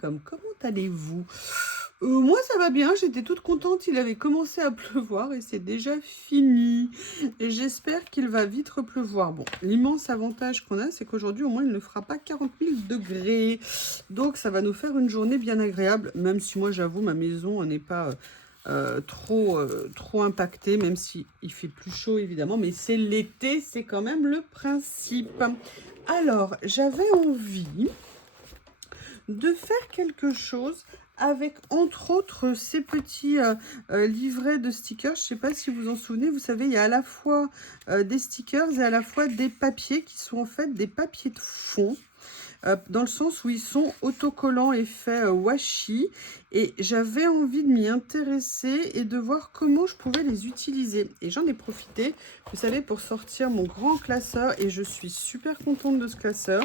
welcome. Comment allez-vous? Moi ça va bien, j'étais toute contente, il avait commencé à pleuvoir et c'est déjà fini. Et j'espère qu'il va vite repleuvoir. Bon, l'immense avantage qu'on a, c'est qu'aujourd'hui au moins il ne fera pas 40 000 degrés. Donc ça va nous faire une journée bien agréable, même si moi j'avoue ma maison n'est pas trop impactée, même si il fait plus chaud évidemment, mais c'est l'été, c'est quand même le principe. Alors, j'avais envie de faire quelque chose avec, entre autres, ces petits livrets de stickers. Je ne sais pas si vous en souvenez, vous savez, il y a à la fois des stickers et à la fois des papiers qui sont en fait des papiers de fond. Dans le sens où ils sont autocollants effet washi, et j'avais envie de m'y intéresser et de voir comment je pouvais les utiliser. Et j'en ai profité, vous savez, pour sortir mon grand classeur, et je suis super contente de ce classeur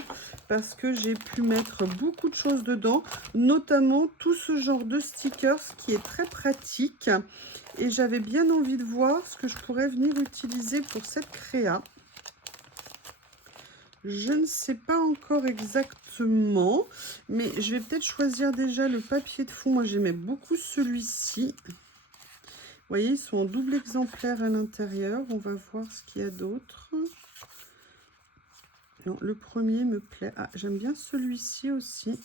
parce que j'ai pu mettre beaucoup de choses dedans, notamment tout ce genre de stickers qui est très pratique, et j'avais bien envie de voir ce que je pourrais venir utiliser pour cette créa. Je ne sais pas encore exactement, mais je vais peut-être choisir déjà le papier de fond. Moi, j'aimais beaucoup celui-ci. Vous voyez, ils sont en double exemplaire à l'intérieur. On va voir ce qu'il y a d'autre. Non, le premier me plaît. Ah, j'aime bien celui-ci aussi.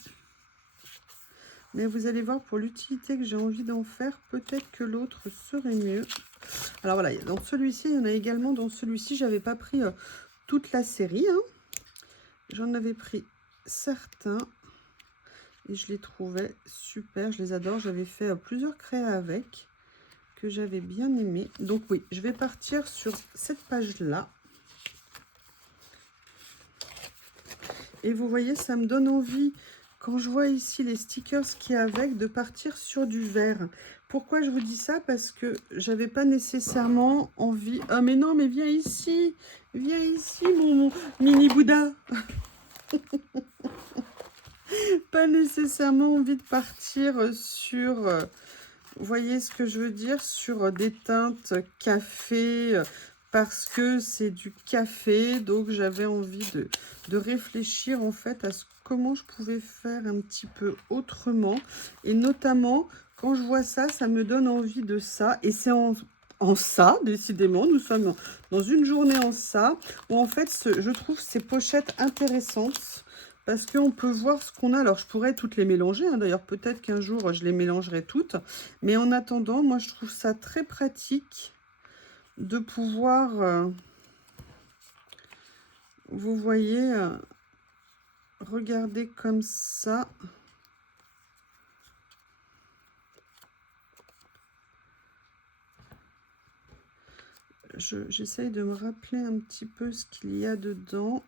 Mais vous allez voir, pour l'utilité que j'ai envie d'en faire, peut-être que l'autre serait mieux. Alors voilà, dans celui-ci, il y en a également dans celui-ci. Je n'avais pas pris toute la série, hein. J'en avais pris certains et je les trouvais super, je les adore. J'avais fait plusieurs créas avec, que j'avais bien aimé. Donc oui, je vais partir sur cette page-là. Et vous voyez, ça me donne envie, quand je vois ici les stickers qu'il y a avec, de partir sur du vert. Pourquoi je vous dis ça? Parce que j'avais pas nécessairement envie... Ah mais non, mais viens ici, mon mini Bouddha. Pas nécessairement envie de partir sur, vous voyez ce que je veux dire, sur des teintes café, parce que c'est du café. Donc j'avais envie de réfléchir en fait à comment je pouvais faire un petit peu autrement. Et notamment, quand je vois ça, ça me donne envie de ça. Et c'est en ça, décidément, nous sommes dans une journée en ça, où en fait, je trouve ces pochettes intéressantes. Parce qu'on peut voir ce qu'on a. Alors, je pourrais toutes les mélanger, hein. D'ailleurs, peut-être qu'un jour, je les mélangerai toutes. Mais en attendant, moi, je trouve ça très pratique de pouvoir, vous voyez, regarder comme ça. J'essaye de me rappeler un petit peu ce qu'il y a dedans.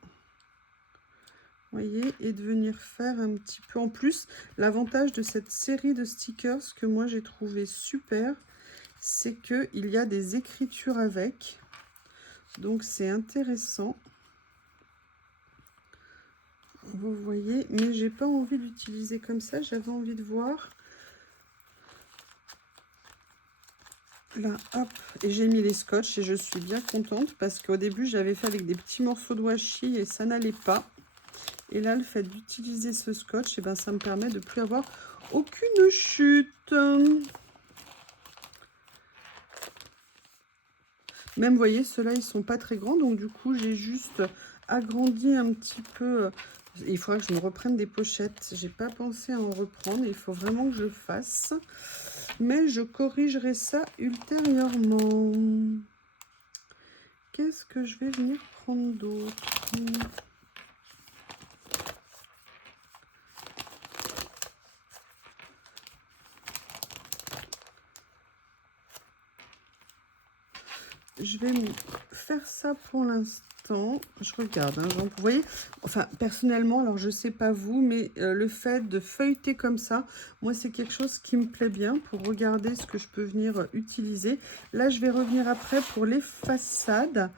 Voyez, et de venir faire un petit peu. En plus, l'avantage de cette série de stickers que moi j'ai trouvé super, c'est qu'il y a des écritures avec. Donc c'est intéressant. Vous voyez, mais j'ai pas envie d'utiliser comme ça. J'avais envie de voir. Là, hop, et j'ai mis les scotch et je suis bien contente parce qu'au début j'avais fait avec des petits morceaux de washi et ça n'allait pas. Et là, le fait d'utiliser ce scotch, et ben, ça me permet de ne plus avoir aucune chute. Même, vous voyez, ceux-là, ils sont pas très grands. Donc, du coup, j'ai juste agrandi un petit peu. Il faudra que je me reprenne des pochettes. J'ai pas pensé à en reprendre. Il faut vraiment que je le fasse. Mais je corrigerai ça ultérieurement. Qu'est-ce que je vais venir prendre d'autre? Je vais faire ça pour l'instant. Je regarde, hein, vous voyez, enfin personnellement, alors je sais pas vous, mais le fait de feuilleter comme ça, moi c'est quelque chose qui me plaît bien pour regarder ce que je peux venir utiliser. Là je vais revenir après pour les façades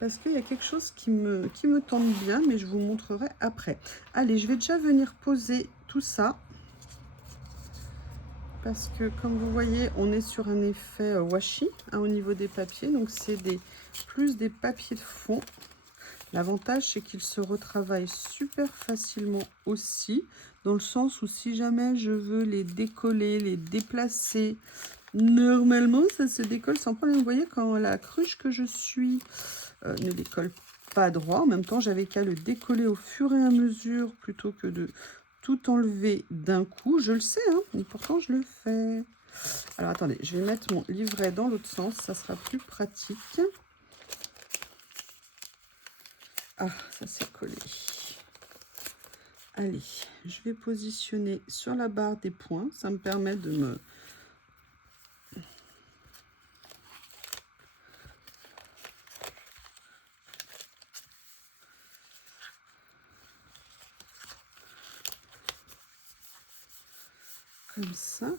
parce qu'il y a quelque chose qui me tente bien, mais je vous montrerai après. Allez, je vais déjà venir poser tout ça. Parce que comme vous voyez, on est sur un effet washi, hein, au niveau des papiers. Donc c'est plus des papiers de fond. L'avantage, c'est qu'il se retravaille super facilement aussi, dans le sens où si jamais je veux les décoller, les déplacer, normalement, ça se décolle sans problème. Vous voyez, quand la cruche que je suis ne décolle pas droit, en même temps, j'avais qu'à le décoller au fur et à mesure, plutôt que de tout enlever d'un coup. Je le sais, hein, mais pourtant, je le fais. Alors, attendez, je vais mettre mon livret dans l'autre sens, ça sera plus pratique. Ah, ça s'est collé. Allez, je vais positionner sur la barre des points. Ça me permet de me... Comme ça.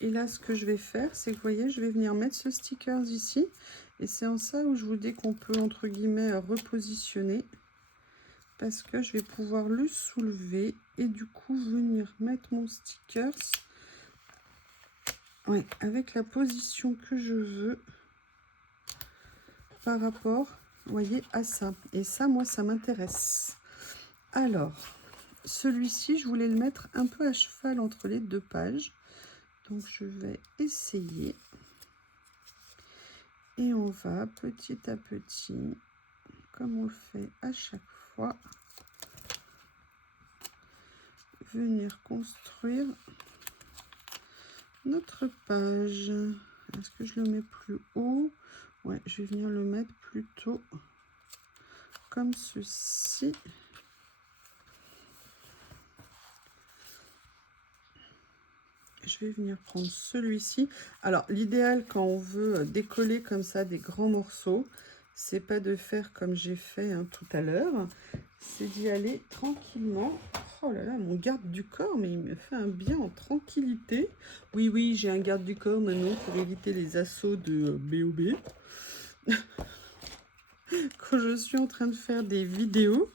Et là, ce que je vais faire, c'est que vous voyez, je vais venir mettre ce sticker ici. Et c'est en ça où je vous dis qu'on peut, entre guillemets, repositionner. Parce que je vais pouvoir le soulever et du coup venir mettre mon sticker, ouais, avec la position que je veux par rapport, vous voyez, à ça. Et ça, moi, ça m'intéresse. Alors, celui-ci, je voulais le mettre un peu à cheval entre les deux pages. Donc, je vais essayer. Et on va petit à petit, comme on le fait à chaque fois, venir construire notre page. Est-ce que je le mets plus haut? Ouais, je vais venir le mettre plutôt comme ceci. Je vais venir prendre celui-ci. Alors, l'idéal quand on veut décoller comme ça des grands morceaux, c'est pas de faire comme j'ai fait tout à l'heure, c'est d'y aller tranquillement. Oh là là, mon garde du corps, mais il me fait un bien en tranquillité. Oui, oui, j'ai un garde du corps maintenant pour éviter les assauts de BOB. Quand je suis en train de faire des vidéos.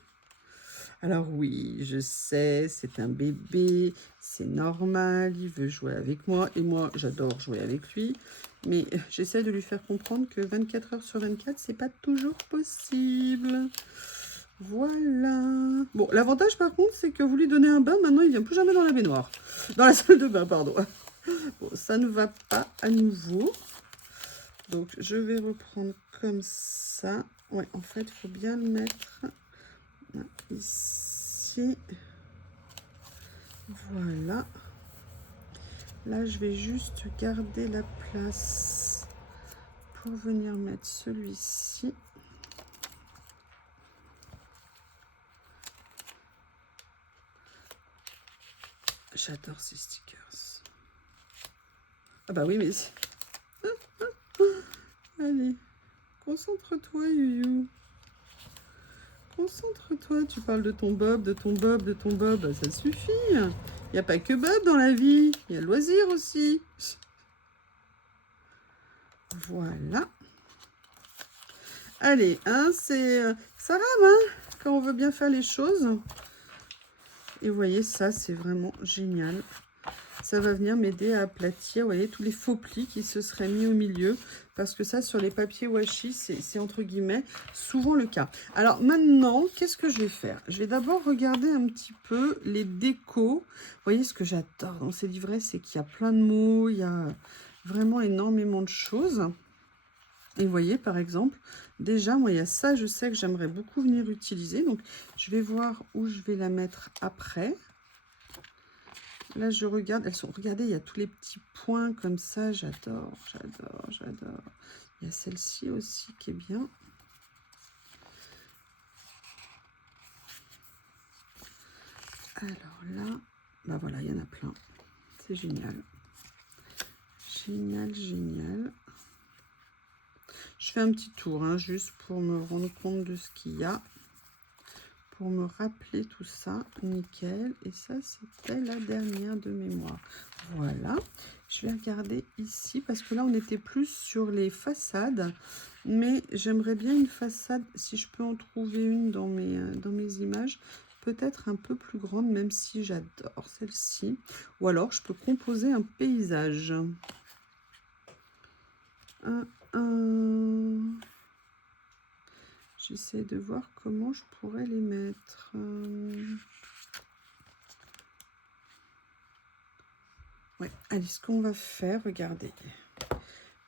Alors oui, je sais, c'est un bébé, c'est normal, il veut jouer avec moi et moi j'adore jouer avec lui. Mais j'essaie de lui faire comprendre que 24 heures sur 24, c'est pas toujours possible. Voilà. Bon, l'avantage par contre, c'est que vous lui donnez un bain, maintenant il vient plus jamais dans la baignoire. Dans la salle de bain, pardon. Bon, ça ne va pas à nouveau. Donc je vais reprendre comme ça. Ouais, en fait, il faut bien le mettre ici. Voilà. Là, je vais juste garder la place pour venir mettre celui-ci. J'adore ces stickers. Ah bah oui, mais... Allez, concentre-toi, Youyou. Concentre-toi, tu parles de ton Bob, de ton Bob, de ton Bob. Ça suffit. Il n'y a pas que Bob dans la vie. Il y a le loisir aussi. Voilà. Allez, hein, c'est... Ça rame, hein, quand on veut bien faire les choses. Et vous voyez, ça, c'est vraiment génial. Ça va venir m'aider à aplatir, vous voyez, tous les faux plis qui se seraient mis au milieu. Parce que ça, sur les papiers washi, c'est entre guillemets souvent le cas. Alors maintenant, qu'est-ce que je vais faire? Je vais d'abord regarder un petit peu les décos. Vous voyez, ce que j'adore dans ces livrets, c'est qu'il y a plein de mots, il y a vraiment énormément de choses. Et vous voyez, par exemple, déjà, moi, il y a ça, je sais que j'aimerais beaucoup venir utiliser. Donc, je vais voir où je vais la mettre après. Là, je regarde, elles sont, regardez, il y a tous les petits points comme ça, j'adore, j'adore, j'adore. Il y a celle-ci aussi qui est bien. Alors là, bah voilà, il y en a plein. C'est génial. Génial, génial. Je fais un petit tour, hein, juste pour me rendre compte de ce qu'il y a. Pour me rappeler tout ça, nickel. Et ça, c'était la dernière de mémoire. Voilà. Je vais regarder ici, parce que là, on était plus sur les façades. Mais j'aimerais bien une façade, si je peux en trouver une dans mes images, peut-être un peu plus grande, même si j'adore celle-ci. Ou alors, je peux composer un paysage. J'essaie de voir comment je pourrais les mettre. Ouais, allez, ce qu'on va faire, regardez.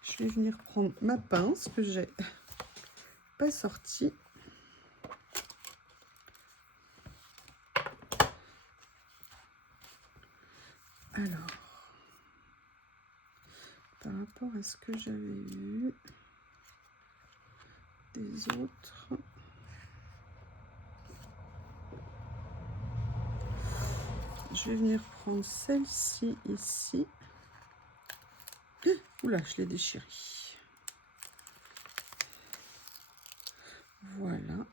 Je vais venir prendre ma pince que j'ai pas sortie. Alors, par rapport à ce que j'avais vu des autres, je vais venir prendre celle-ci ici. Oula, je l'ai déchirée. Voilà.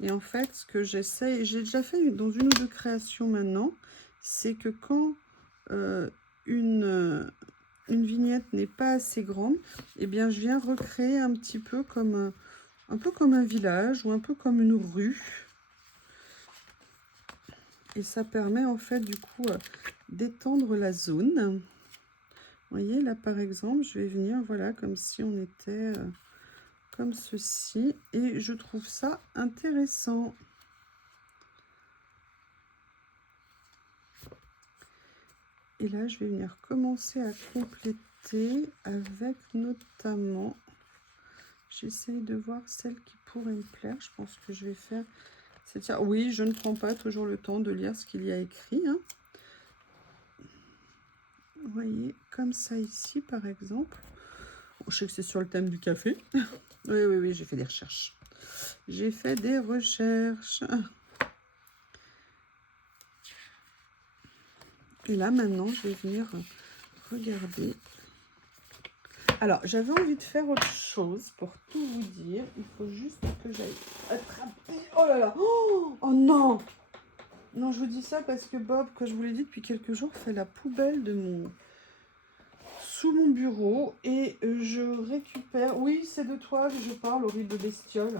Et en fait, ce que j'essaie, j'ai déjà fait dans une ou deux créations maintenant, c'est que quand une vignette n'est pas assez grande, eh bien, je viens recréer un petit peu comme un village ou un peu comme une rue. Et ça permet en fait du coup d'étendre la zone. Vous voyez là par exemple, je vais venir voilà comme si on était comme ceci et je trouve ça intéressant. Et là je vais venir commencer à compléter avec notamment, j'essaye de voir celle qui pourrait me plaire. Je pense que je vais faire cette. Oui, je ne prends pas toujours le temps de lire ce qu'il y a écrit, hein. Vous voyez, comme ça ici, par exemple. Je sais que c'est sur le thème du café. Oui, j'ai fait des recherches. J'ai fait des recherches. Et là, maintenant, je vais venir regarder. Alors, j'avais envie de faire autre chose pour tout vous dire. Il faut juste que j'aille attraper. Oh là là. Oh non. Non, je vous dis ça parce que Bob, que je vous l'ai dit depuis quelques jours, fait la poubelle de sous mon bureau et je récupère. Oui, c'est de toi que je parle, horrible bestiole.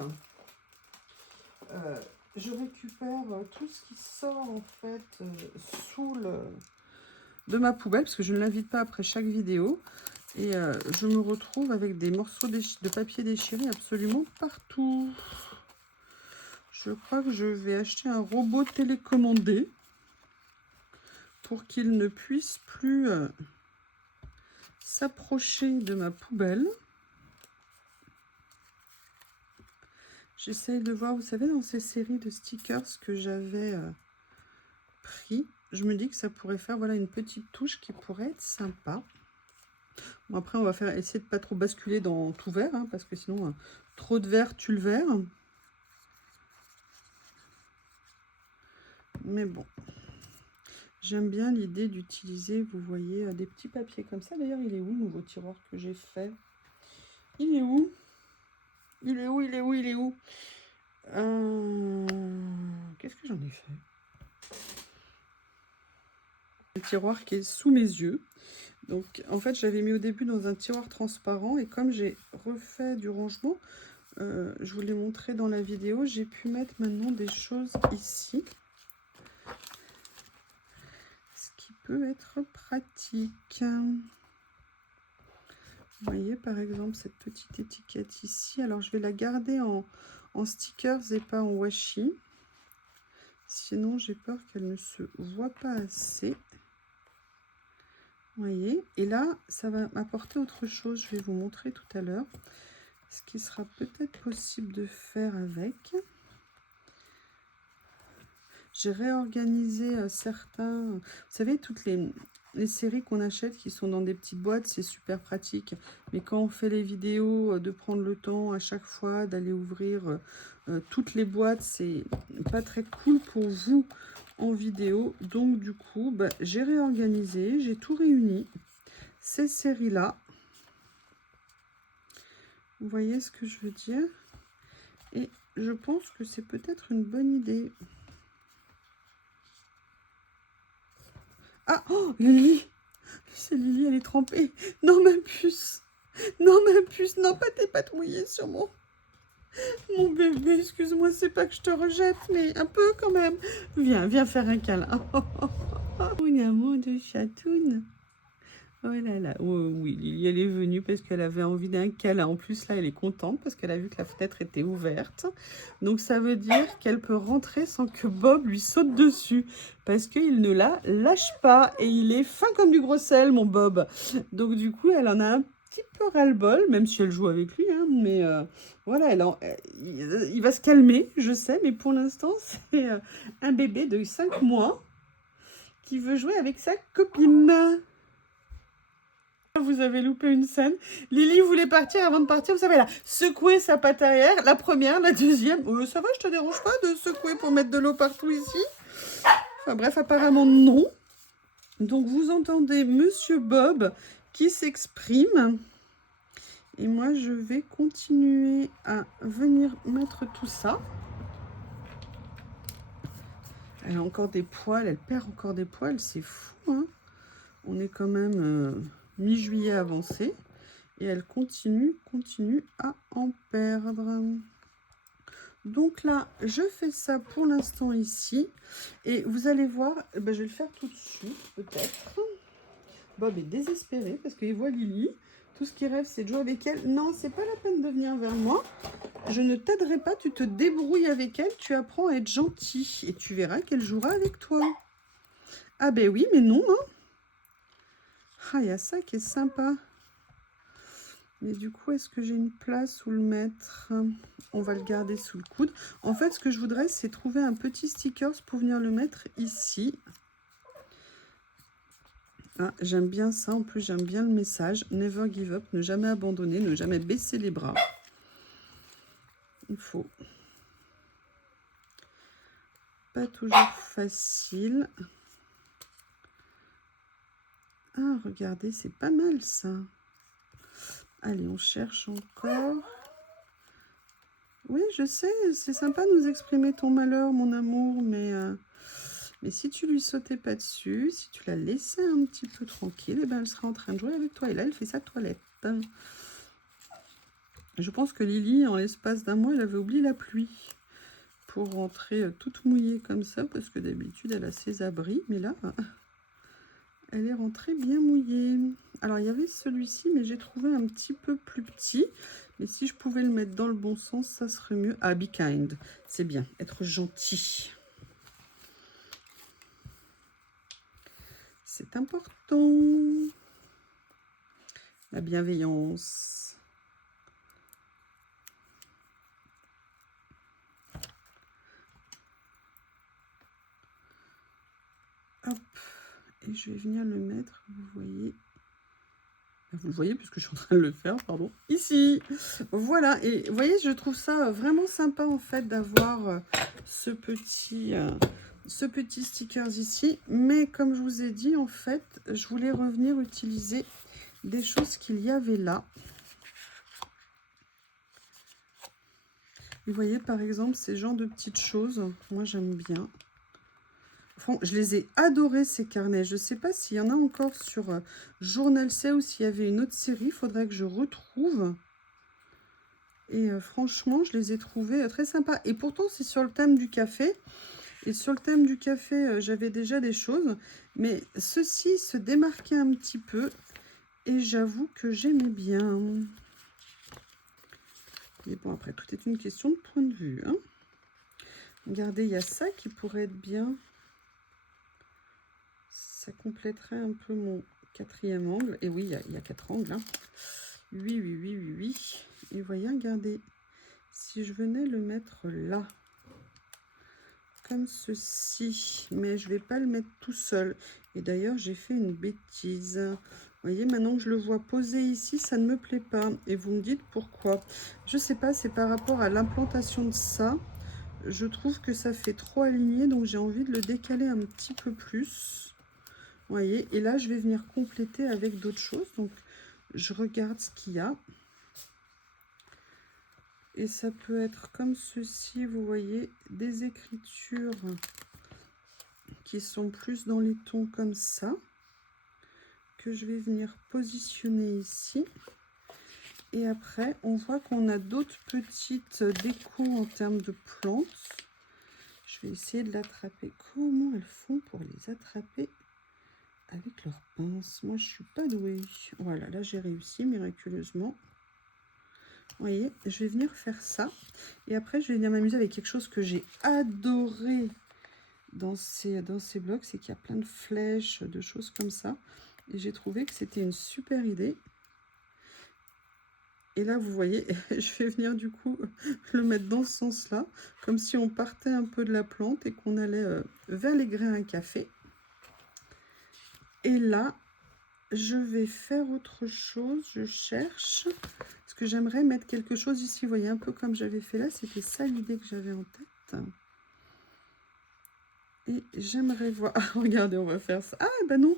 Je récupère tout ce qui sort en fait de ma poubelle parce que je ne l'invite pas après chaque vidéo et je me retrouve avec des morceaux de papier déchirés absolument partout. Je crois que je vais acheter un robot télécommandé pour qu'il ne puisse plus s'approcher de ma poubelle. J'essaye de voir, vous savez, dans ces séries de stickers que j'avais pris, je me dis que ça pourrait faire voilà une petite touche qui pourrait être sympa. Bon, après, on va essayer de pas trop basculer dans tout vert, hein, parce que sinon, trop de vert tue le vert. Mais bon, j'aime bien l'idée d'utiliser, vous voyez, des petits papiers comme ça. D'ailleurs, il est où le nouveau tiroir que j'ai fait? Il est où? Il est où? Il est où? Il est où? Qu'est-ce que j'en ai fait? Le tiroir qui est sous mes yeux. Donc, en fait, j'avais mis au début dans un tiroir transparent. Et comme j'ai refait du rangement, je vous l'ai montré dans la vidéo, j'ai pu mettre maintenant des choses ici. Ce qui peut être pratique. Vous voyez, par exemple, cette petite étiquette ici. Alors, je vais la garder en stickers et pas en washi. Sinon, j'ai peur qu'elle ne se voit pas assez. Vous voyez, et là, ça va m'apporter autre chose. Je vais vous montrer tout à l'heure ce qui sera peut-être possible de faire avec. J'ai réorganisé certains... Vous savez, toutes les séries qu'on achète qui sont dans des petites boîtes, c'est super pratique. Mais quand on fait les vidéos, de prendre le temps à chaque fois d'aller ouvrir toutes les boîtes, c'est pas très cool pour vous en vidéo. Donc du coup, bah, j'ai réorganisé, j'ai tout réuni. Ces séries-là, vous voyez ce que je veux dire? Et je pense que c'est peut-être une bonne idée. Ah, oh, Lily! C'est Lily, elle est trempée. Non, ma puce! Non, ma puce! Non, pas tes pattes mouillées sur mon bébé. Excuse-moi, c'est pas que je te rejette, mais un peu quand même. Viens, viens faire un câlin. Oh, un mot de chatoune. Oh là là, oh, oui, Lily, elle est venue parce qu'elle avait envie d'un câlin. En plus, là, elle est contente parce qu'elle a vu que la fenêtre était ouverte. Donc, ça veut dire qu'elle peut rentrer sans que Bob lui saute dessus. Parce qu'il ne la lâche pas. Et il est fin comme du gros sel, mon Bob. Donc, du coup, elle en a un petit peu ras-le-bol, même si elle joue avec lui. Hein, mais voilà, il va se calmer, je sais. Mais pour l'instant, c'est un bébé de 5 mois qui veut jouer avec sa copine. Vous avez loupé une scène. Lily voulait partir. Avant de partir, vous savez, elle a secoué sa patte arrière. La première, la deuxième. Ça va, je te dérange pas de secouer pour mettre de l'eau partout ici? Enfin bref, apparemment non. Donc vous entendez Monsieur Bob qui s'exprime. Et moi, je vais continuer à venir mettre tout ça. Elle a encore des poils. Elle perd encore des poils. C'est fou, hein? On est quand même mi-juillet avancé. Et elle continue à en perdre. Donc là, je fais ça pour l'instant ici. Et vous allez voir, je vais le faire tout de suite, peut-être. Bob est désespéré parce qu'il voit Lily. Tout ce qu'il rêve, c'est de jouer avec elle. Non, c'est pas la peine de venir vers moi. Je ne t'aiderai pas, tu te débrouilles avec elle. Tu apprends à être gentil. Et tu verras qu'elle jouera avec toi. Ah ben oui, mais non, hein. Ah, il y a ça qui est sympa. Mais du coup, est-ce que j'ai une place où le mettre? On va le garder sous le coude. En fait, ce que je voudrais, c'est trouver un petit sticker pour venir le mettre ici. Ah, j'aime bien ça. En plus, j'aime bien le message. Never give up, ne jamais abandonner, ne jamais baisser les bras. Il faut. Pas toujours facile. Ah, regardez, c'est pas mal ça. Allez, on cherche encore. Oui, je sais, c'est sympa de nous exprimer ton malheur, mon amour, mais si tu lui sautais pas dessus, si tu la laissais un petit peu tranquille, eh ben, elle serait en train de jouer avec toi. Et là, elle fait sa toilette. Je pense que Lily, en l'espace d'un mois, elle avait oublié la pluie pour rentrer toute mouillée comme ça, parce que d'habitude, elle a ses abris. Mais là, elle est rentrée bien mouillée. Alors, il y avait celui-ci, mais j'ai trouvé un petit peu plus petit. Mais si je pouvais le mettre dans le bon sens, ça serait mieux. Ah, be kind. C'est bien, être gentil. C'est important. La bienveillance. Hop. Et je vais venir le mettre, vous voyez. Vous le voyez puisque je suis en train de le faire, pardon. Ici. Voilà. Et vous voyez, je trouve ça vraiment sympa en fait d'avoir ce petit sticker ici. Mais comme je vous ai dit, en fait, je voulais revenir utiliser des choses qu'il y avait là. Vous voyez, par exemple, ces genres de petites choses. Moi, j'aime bien. Enfin, je les ai adorés, ces carnets. Je ne sais pas s'il y en a encore sur Journal C ou s'il y avait une autre série. Il faudrait que je retrouve. Et franchement, je les ai trouvés très sympas. Et pourtant, c'est sur le thème du café. Et sur le thème du café, j'avais déjà des choses. Mais ceci se démarquait un petit peu. Et j'avoue que j'aimais bien. Mais bon, après, tout est une question de point de vue. Hein. Regardez, il y a ça qui pourrait être bien. Ça compléterait un peu mon quatrième angle. Et oui, il y a 4 angles. Hein. Oui, oui, oui, oui, oui. Et voyez, regardez. Si je venais le mettre là, comme ceci, mais je vais pas le mettre tout seul. Et d'ailleurs, j'ai fait une bêtise. Vous voyez, maintenant que je le vois posé ici, ça ne me plaît pas. Et vous me dites pourquoi. Je sais pas, c'est par rapport à l'implantation de ça. Je trouve que ça fait trop aligné, donc j'ai envie de le décaler un petit peu plus. Vous voyez, et là, je vais venir compléter avec d'autres choses. Donc, je regarde ce qu'il y a. Et ça peut être comme ceci, vous voyez, des écritures qui sont plus dans les tons comme ça, que je vais venir positionner ici. Et après, on voit qu'on a d'autres petites décos en termes de plantes. Je vais essayer de l'attraper. Comment elles font pour les attraper avec leurs pinces. Moi, je suis pas douée. Voilà, là, j'ai réussi miraculeusement. Vous voyez, je vais venir faire ça. Et après, je vais venir m'amuser avec quelque chose que j'ai adoré dans ces blocs. C'est qu'il y a plein de flèches, de choses comme ça. Et j'ai trouvé que c'était une super idée. Et là, vous voyez, je vais venir du coup le mettre dans ce sens-là, comme si on partait un peu de la plante et qu'on allait vers les grains à café. Et là, je vais faire autre chose, je cherche, parce que j'aimerais mettre quelque chose ici, vous voyez, un peu comme j'avais fait là, c'était ça l'idée que j'avais en tête. Et j'aimerais voir, ah, regardez, on va faire ça, ah ben non,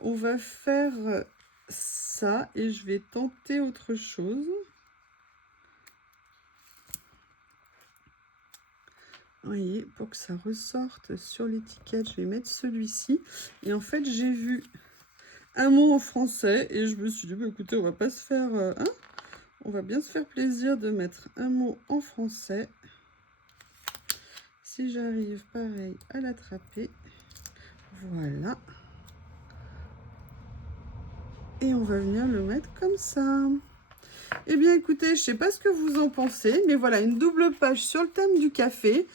on va faire ça, et je vais tenter autre chose. Vous voyez, pour que ça ressorte sur l'étiquette, je vais mettre celui-ci. Et en fait, j'ai vu un mot en français et je me suis dit, bah, écoutez, on va pas se faire... on va bien se faire plaisir de mettre un mot en français. Si j'arrive, pareil, à l'attraper. Voilà. Et on va venir le mettre comme ça. Eh bien, écoutez, je sais pas ce que vous en pensez, mais voilà, une double page sur le thème du café.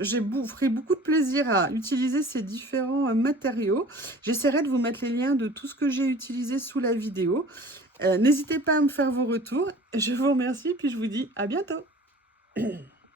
J'ai pris beaucoup de plaisir à utiliser ces différents matériaux. J'essaierai de vous mettre les liens de tout ce que j'ai utilisé sous la vidéo. N'hésitez pas à me faire vos retours. Je vous remercie, puis je vous dis à bientôt.